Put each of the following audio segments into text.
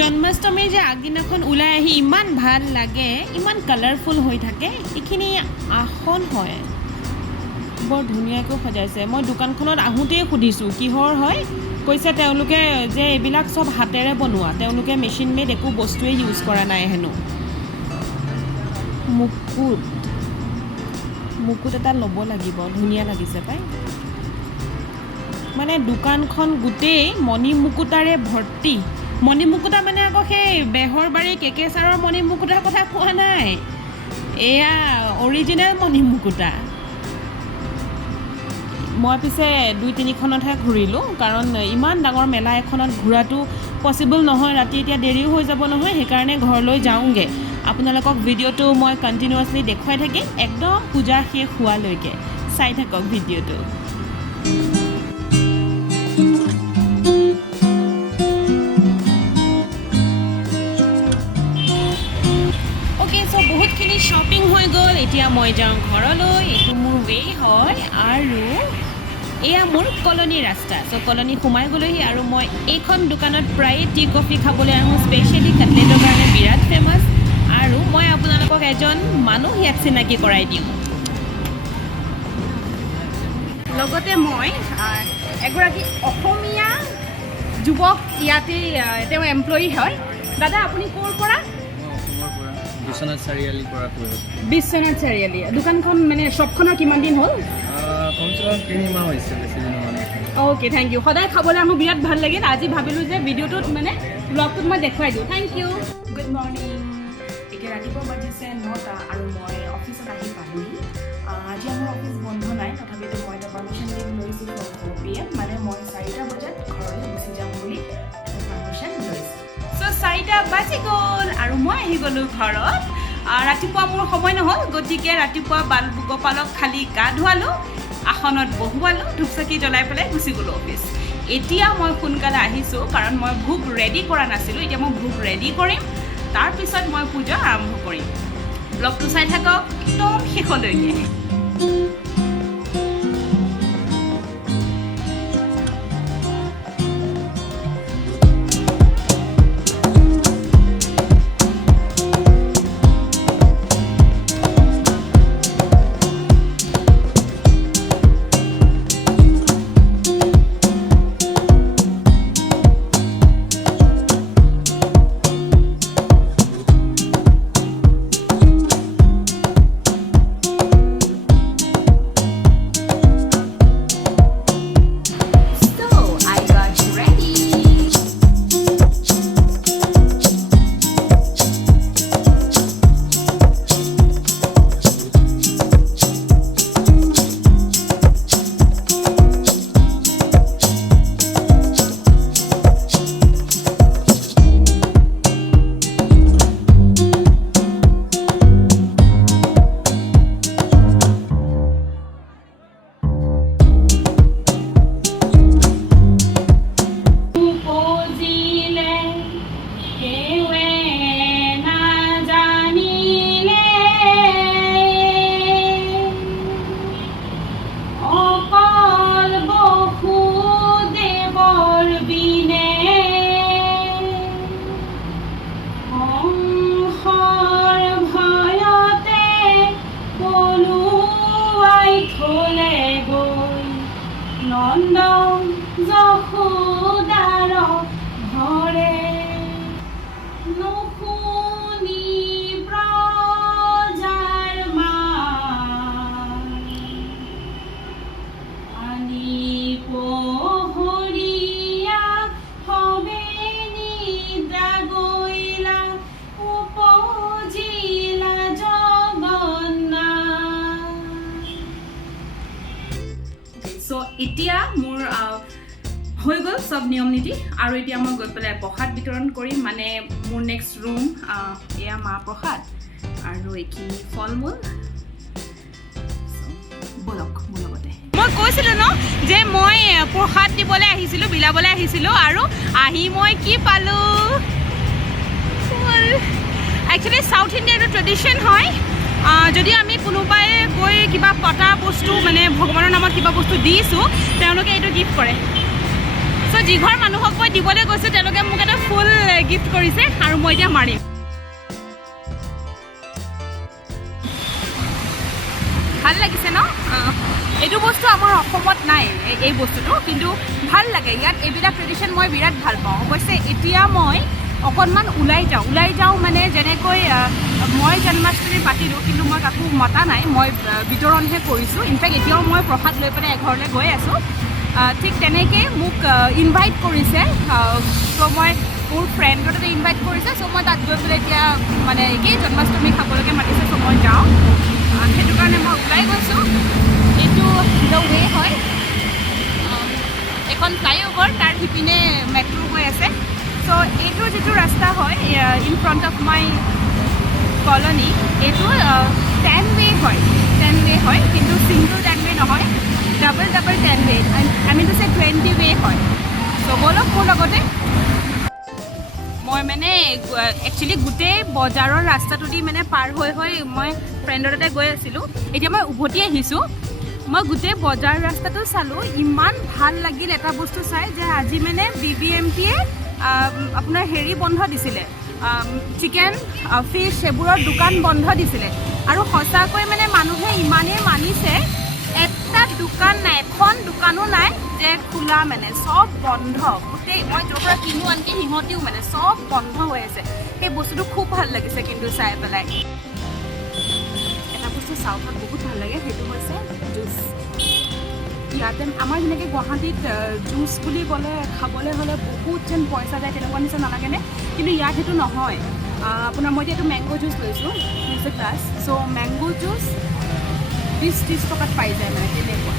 জন্মাষ্টমীৰ যে আগদিনাখন ওলাই আহি ইমান ভাল লাগে, ইমান কালাৰফুল হৈ থাকে। এইখিনি আসন হয়, বৰ ধুনীয়াকৈ সজাইছে। মই দোকানখনত আহোঁতেই সুধিছোঁ কিহৰ হয়, কৈছে তেওঁলোকে যে এইবিলাক চব হাতেৰে বনোৱা, তেওঁলোকে মেচিন মেড একো বস্তুৱেই ইউজ কৰা নাই হেনো। মুকুট এটা ল'ব লাগিব, ধুনীয়া লাগিছে পাই। মানে দোকানখন গোটেই মণি মুকুতাৰে ভৰ্তি। মণি মুকুতা মানে আকৌ সেই বেহৰবাৰী কেকেচাৰৰ মণি মুকুতাৰ কথা কোৱা নাই, এয়া অৰিজিনেল মণি মুকুতা। মই পিছে 2-3খনতহে ঘূৰিলোঁ, কাৰণ ইমান ডাঙৰ মেলা এখনত ঘূৰাটো পচিবল নহয়। ৰাতি এতিয়া দেৰিও হৈ যাব নহয়, সেইকাৰণে ঘৰলৈ যাওঁগৈ। আপোনালোকক ভিডিঅ'টো মই কণ্টিনিউৱাছলি দেখুৱাই থাকিম, একদম পূজা শেষ হোৱালৈকে। চাই থাকক ভিডিঅ'টো। অ'কে, চ' বহুতখিনি শ্বপিং হৈ গ'ল। এতিয়া মই যাওঁ ঘৰলৈ। এইটো মোৰ ৱে হয় আৰু এয়া মোৰ কলনীৰ ৰাস্তা। চ' কলনী সোমাই গ'লোহি আৰু মই এইখন দোকানত প্ৰায়ে টি কফি খাবলৈ আহোঁ, স্পেচিয়েলি কাটলেটৰ কাৰণে বিৰাট ফেমাছ। আৰু মই আপোনালোকক এজন মানুহ ইয়াত চিনাকি কৰাই দিওঁ। লগতে মই এগৰাকী অসমীয়া যুৱক ইয়াতে, তেওঁ এমপ্লয়ী হয়। দাদা আপুনি ক'ৰ পৰা? বিশ্বনাথ চাৰিআলিৰ পৰা কৈ আছোঁ। বিশ্বনাথ চাৰিআলি। দোকানখন মানে শ্বপখনৰ কিমান দিন হ'ল? কমচে কম 3 মাহ হৈছে, বেছি দিন হোৱা নাই। Okay, thank you. সদায় খাবলৈ আহোঁ, বিৰাট ভাল লাগিল। আজি ভাবিলোঁ যে ভিডিঅ'টোত মানে ব্লগটোত মই দেখুৱাই দিওঁ। Thank you. Good morning. এতিয়া ৰাতিপুৱা বাজিছে 9টা আৰু মই অফিচত আহি পালোহি। আজি আমাৰ অফিচ বন্ধ নাই, তথাপিতো মই এটা পাৰ্মিশ্যন লিভ লৈছোঁ 4 PM। মানে মই 4টা বজাত ঘৰলৈ গুচি যাম বুলি পাৰ্মিশ্যন লৈছোঁ। চ' 4টা বাজি গ'ল আৰু মই আহি গ'লোঁ ঘৰত। ৰাতিপুৱা মোৰ সময় নহ'ল, গতিকে ৰাতিপুৱা গোপালক খালি গা ধুৱালোঁ, আসনত বহুৱালোঁ, ধূপ চাকি জ্বলাই পেলাই গুচি গ'লোঁ অফিচ। এতিয়া মই সোনকালে আহিছোঁ কাৰণ মই ভোগ ৰেডি কৰা নাছিলোঁ। এতিয়া মই ভোগ ৰেডি কৰিম, তাৰপিছত মই পূজা আৰম্ভ কৰিম। ব্লগটো চাই থাকক একদম শেষলৈকে। এতিয়া মোৰ হৈ গ'ল চব নিয়ম নীতি আৰু এতিয়া মই গৈ পেলাই প্ৰসাদ বিতৰণ কৰিম। মানে মোৰ নেক্সট ৰুম এয়া মা প্ৰসাদ আৰু এইখিনি ফল মূল। বলক মোৰ লগতে। মই কৈছিলোঁ ন যে মই প্ৰসাদ দিবলৈ আহিছিলোঁ, বিলাবলৈ আহিছিলোঁ, আৰু আহি মই কি পালোঁ। একচুৱেলি চাউথ ইণ্ডিয়াটো ট্ৰেডিশ্যন হয়, যদি আমি কোনোবাই গৈ কিবা পতা বস্তু মানে ভগৱানৰ নামত কিবা বস্তু দিছোঁ, তেওঁলোকে এইটো গিফ্ট কৰে। চ' যিঘৰ মানুহক মই দিবলৈ গৈছোঁ তেওঁলোকে মোক এটা ফুল গিফ্ট কৰিছে আৰু মই এতিয়া মাৰিম। ভাল লাগিছে ন? এইটো বস্তু আমাৰ অসমত নাই, এই বস্তুটো, কিন্তু ভাল লাগে ইয়াত। এইবিলাক ট্ৰেডিশ্যন মই বিৰাট ভাল পাওঁ। অৱশ্যে এতিয়া মই অকণমান ওলাই যাওঁ মানে যেনেকৈ মই জন্মাষ্টমী পাতিলোঁ, কিন্তু মই কাকো মতা নাই, মই বিতৰণহে কৰিছোঁ। ইনফেক্ট এতিয়াও মই প্ৰসাদ লৈ পেলাই এঘৰলৈ গৈ আছোঁ। ঠিক তেনেকৈ মোক ইনভাইট কৰিছে, ত' মই মোৰ ফ্ৰেণ্ডৰ তাতে ইনভাইট কৰিছে, চ' মই তাত গৈ পেলাই এতিয়া মানে একেই জন্মাষ্টমী খাবলৈকে মাতিছে, চ' মই যাওঁ। সেইটো কাৰণে মই ওলাই গৈছোঁ। এইটো দ্য ৱে হয়, এখন ফ্লাইঅভাৰ, তাৰ সিপিনে মেট্ৰ' গৈ আছে। চ' এইটো যিটো ৰাস্তা হয় in front of my colony, এইটো 10 ৱে হয়, কিন্তু ছিংগল 10 ৱে নহয়, ডাবল 10 ৱে, আমি টু চে 20 ৱে হয়। চ' ব'লক মোৰ লগতে। মই মানে একচুৱেলি গোটেই বজাৰৰ ৰাস্তাটো দি মানে পাৰ হৈ মই ফ্ৰেণ্ডৰ তাতে গৈ আছিলোঁ। এতিয়া মই উভতি আহিছোঁ। মই গোটেই বজাৰ ৰাস্তাটো চালোঁ, ইমান ভাল লাগিল এটা বস্তু চাই যে আজি মানে BBMPয়ে আপোনাৰ হেৰি বন্ধ দিছিলে, চিকেন ফিছ সেইবোৰৰ দোকান বন্ধ দিছিলে। আৰু সঁচাকৈ মানে মানুহে ইমানেই মানিছে, এটা দোকান নাই, এখন দোকানো নাই যে খোলা, মানে চব বন্ধ। গোটেই মই য'ৰ পৰা কিনো আনকি সিহঁতিও মানে চব বন্ধ হৈ আছে। সেই বস্তুটো খুব ভাল লাগিছে কিন্তু চাই পেলাই। এটা বস্তু চাউথত বহুত ভাল লাগে, সেইটো হৈছে জুচ। ইয়াতে আমাৰ যেনেকৈ গুৱাহাটীত জুচ বুলি ক'লে খাবলৈ হ'লে বহুত যেন পইচা যায়, তেনেকুৱা নিচিনা নালাগেনে? কিন্তু ইয়াত সেইটো নহয়। আপোনাৰ মই এতিয়া এইটো মেংগ' জুচ লৈছোঁ, হৈছে গ্লাছ। চ' মেংগ' জুচ 20-30 টকাত পাই যায় মানে, তেনেকুৱা।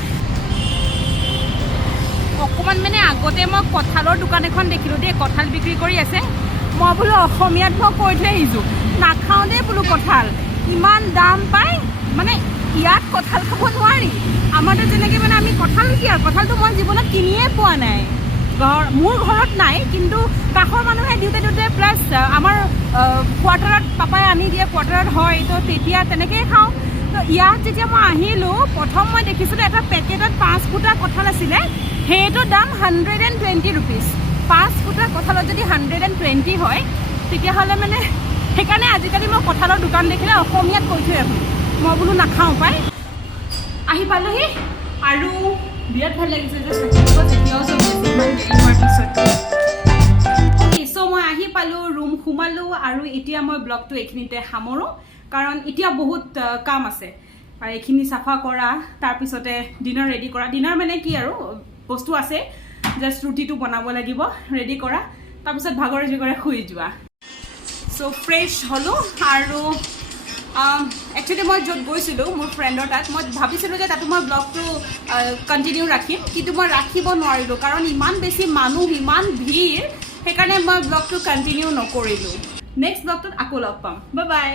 অকণমান মানে আগতে মই কঁঠালৰ দোকান এখন দেখিলোঁ দেই, কঁঠাল বিক্ৰী কৰি আছে। মই বোলো অসমীয়াত মই কৈ থৈ আহিছোঁ, নাখাওঁ দেই বোলো কঁঠাল, ইমান দাম পায়। মানে ইয়াত কঁঠাল খাব নোৱাৰি। আমাৰতো যেনেকৈ মানে আমি কঁঠাল কি আৰু, কঁঠালটো মই জীৱনত কিনিয়ে পোৱা নাই। মোৰ ঘৰত নাই, কিন্তু কাষৰ মানুহে দিওঁতে প্লাছ আমাৰ কোৱাৰ্টাৰত পাপাই আনি দিয়ে, কোৱাৰ্টাৰত হয়, তো তেতিয়া তেনেকৈয়ে খাওঁ। তো ইয়াত যেতিয়া মই আহিলোঁ, প্ৰথম মই দেখিছিলোঁ এটা পেকেটত 5 ফুটা কঁঠাল আছিলে, সেইটোৰ দাম 120 ৰুপিজ। 5 ফুটা কঁঠালত যদি 120 হয়, তেতিয়াহ'লে মানে সেইকাৰণে আজিকালি মই কঁঠালৰ দোকান দেখিলে অসমীয়াত কৈ থৈ আহোঁ, মই বোলো নাখাওঁ পাই। আহি পালোহি আৰু বিৰাট ভাল লাগিছে যে এতিয়াও চলি আছে ইমান দেৰি হোৱাৰ পিছত। অ'কে, চ' মই আহি পালোঁ, ৰুম সোমালোঁ, আৰু এতিয়া মই ব্লগটো এইখিনিতে সামৰোঁ, কাৰণ এতিয়া বহুত কাম আছে। এইখিনি চাফা কৰা, তাৰপিছতে ডিনাৰ ৰেডি কৰা। ডিনাৰ মানে কি আৰু বস্তু আছে, জাষ্ট ৰুটিটো বনাব লাগিব, ৰেডি কৰা, তাৰপিছত ভাগৰে জিগৰে শুই যোৱা। চ' ফ্ৰেছ হ'লোঁ, আৰু একচুৱেলি মই য'ত গৈছিলোঁ মোৰ ফ্ৰেণ্ডৰ তাত, মই ভাবিছিলোঁ যে তাতো মই ব্লগটো কণ্টিনিউ ৰাখিম, কিন্তু মই ৰাখিব নোৱাৰিলোঁ, কাৰণ ইমান বেছি মানুহ, ইমান ভিৰ, সেইকাৰণে মই ব্লগটো কণ্টিনিউ নকৰিলোঁ। নেক্সট ব্লগটোত আকৌ লগ পাম। Bye bye.